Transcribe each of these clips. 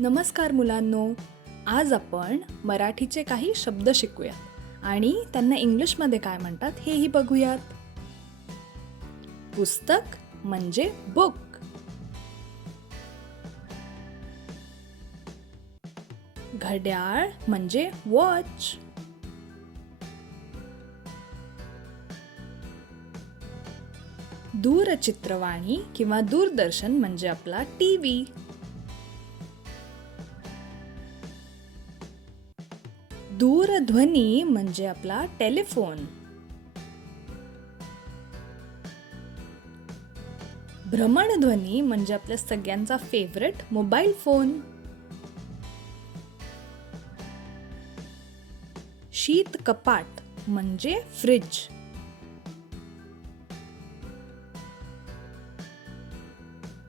नमस्कार मुलांनो. आज आपण मराठीचे काही शब्द शिकूया आणि त्यांना इंग्लिशमध्ये काय म्हणतात हेही बघूयात. पुस्तक म्हणजे बुक घड्याळ म्हणजे वॉच दूरचित्रवाणी किंवा दूरदर्शन म्हणजे आपला टीव्ही दूरध्वनी म्हणजे आपला टेलिफोन. भ्रमणध्वनी म्हणजे आपल्या सगळ्यांचा फेवरेट मोबाईल फोन शीत कपाट म्हणजे फ्रिज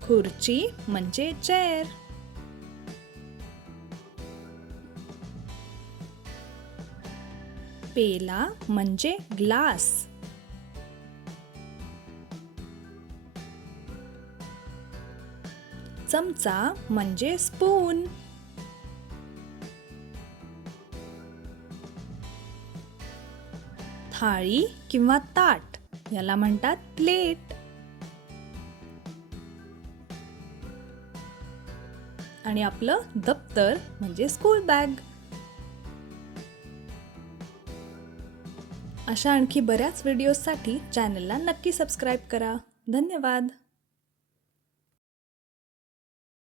खुर्ची म्हणजे चेअर पेला म्हणजे ग्लास. चमचा म्हणजे स्पून. थाळी किंवा ताट याला म्हणतात प्लेट. आणि आपलं दप्तर म्हणजे स्कूल बॅग. अशा आणखी बऱ्याच व्हिडिओजसाठी चॅनलला नक्की सबस्क्राईब करा. धन्यवाद.